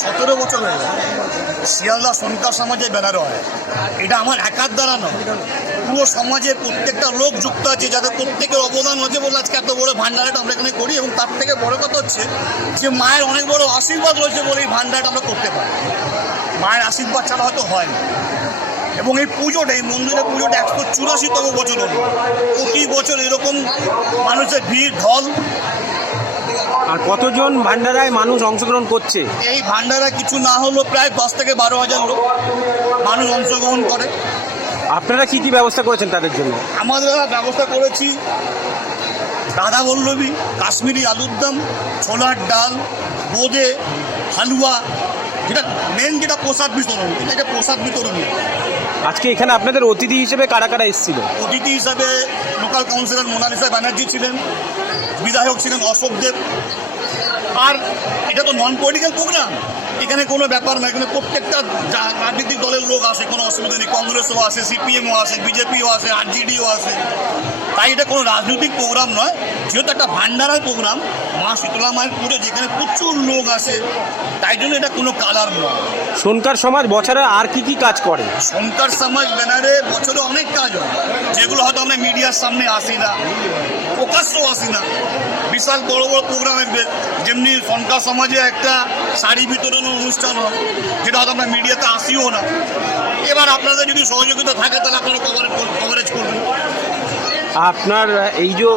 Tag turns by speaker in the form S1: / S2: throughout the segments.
S1: সতেরো বছর হয়ে গেল। শিয়ালদা সন্তার সমাজে ব্যানার হয়। এটা আমার একার দ্বারা নয়। পুরো সমাজের প্রত্যেকটা লোক যুক্ত আছে, যাদের প্রত্যেকের অবদান হচ্ছে বলে আজকে এত বড় ভান্ডারটা আমরা এখানে করি এবং তার থেকে বড় কথা হচ্ছে যে মায়ের অনেক বড় আশীর্বাদ রয়েছে বলে এই ভান্ডারটা আমরা করতে পারি। মায়ের আশীর্বাদ ছাড়া হয়তো হয় না। এবং এই পুজোটা, এই মন্দিরের পুজোটা একশো চুরাশিতম বছর হলো। প্রতি বছর এরকম মানুষের ভিড়, ঢল
S2: আর কতজন ভান্ডারায় মানুষ অংশগ্রহণ করছে?
S1: এই ভান্ডারা কিছু না হলো প্রায় দশ থেকে বারো হাজার লোক মানুষ অংশগ্রহণ করে।
S2: আপনারা কি কি ব্যবস্থা করেছেন তাদের জন্য?
S1: আমাদের ব্যবস্থা করেছি দাদা বল্লভী কাশ্মীরি আলুর দম ছোলার ডাল বোঁদে হালুয়া যেটা মেন যেটা প্রসাদ বিতরণ এটাকে প্রসাদ বিতরণী
S2: আজকে এখানে আপনাদের অতিথি হিসেবে কারা কারা এসেছিল?
S1: অতিথি হিসাবে লোকাল কাউন্সিলর মোনালিসা ব্যানার্জি ছিলেন বিধায়ক ছিলেন অশোক দেব। আর এটা তো নন পলিটিক্যাল প্রোগ্রাম এখানে কোনো ব্যাপার না এখানে প্রত্যেকটা রাজনৈতিক দলের লোক আসে কোনো অসুবিধা নেই কংগ্রেসও আসে সিপিএমও আসে বিজেপিও আসে আরজেডিও আসে। তাই এটা কোনো রাজনৈতিক প্রোগ্রাম নয় যেহেতু একটা ভান্ডারার প্রোগ্রাম মা শীতলা মায়ের পুজো যেখানে প্রচুর লোক আসে তাই জন্য এটা কোনো কালার নয়।
S2: সোনকার সমাজ বছরে আর কি কি কাজ করে?
S1: শঙ্কর সমাজ ব্যানারে বছরে অনেক কাজ হয় যেগুলো হয়তো আমরা মিডিয়ার সামনে আসি না প্রকাশ্যও আসি না। বিশাল বড় বড় প্রোগ্রাম যেমনি শঙ্কর সমাজে একটা শাড়ি বিতরণের অনুষ্ঠান হয় যেটা হয়তো আমরা মিডিয়াতে আসিও না। এবার আপনাদের যদি সহযোগিতা থাকে তাহলে আপনারা কভারেজ কভারেজ করবেন।
S2: আপনার এই যে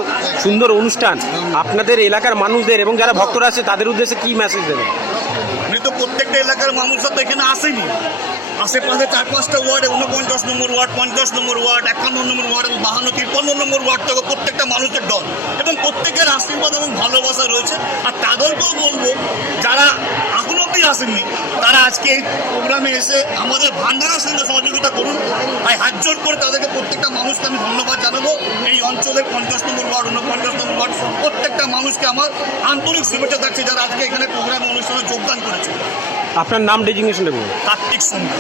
S2: সুন্দর অনুষ্ঠান, আপনাদের এলাকার মানুষদের এবং যারা ভক্তরা আছে, তাদের উদ্দেশ্যে কি মেসেজ দেবেন?
S1: তো প্রত্যেকটা এলাকার মানুষরা তো এখানে আসেনি। আশেপাশে চার পাঁচটা ওয়ার্ড উনপঞ্চাশ নম্বর ওয়ার্ড, পঞ্চাশ নম্বর ওয়ার্ড, একান্ন নম্বর ওয়ার্ড এবং বাহান্ন, তিপ্পান্ন নম্বর ওয়ার্ড থেকে প্রত্যেকটা মানুষের দল এবং প্রত্যেকের আশীর্বাদ এবং ভালোবাসা রয়েছে। আর তাদেরকেও বলব, যারা এখন অব্দি আসেননি, তারা আজকে এই প্রোগ্রামে এসে আমাদের ভান্ডারের সঙ্গে সহযোগিতা করুন। তাই হাত জোর করে তাদেরকে প্রত্যেকটা মানুষকে আমি ধন্যবাদ জানাব। এই অঞ্চলের পঞ্চাশ নম্বর ওয়ার্ড উনপঞ্চাশ নম্বর ওয়ার্ড প্রত্যেকটা মানুষকে আমার আন্তরিক শুভেচ্ছা থাকছে যারা আজকে এখানে প্রোগ্রাম অনুষ্ঠানে যোগদান করেছে।
S2: আপনার নাম ডেজিগনেশন দেবো
S1: কার্তিক সুন্দর।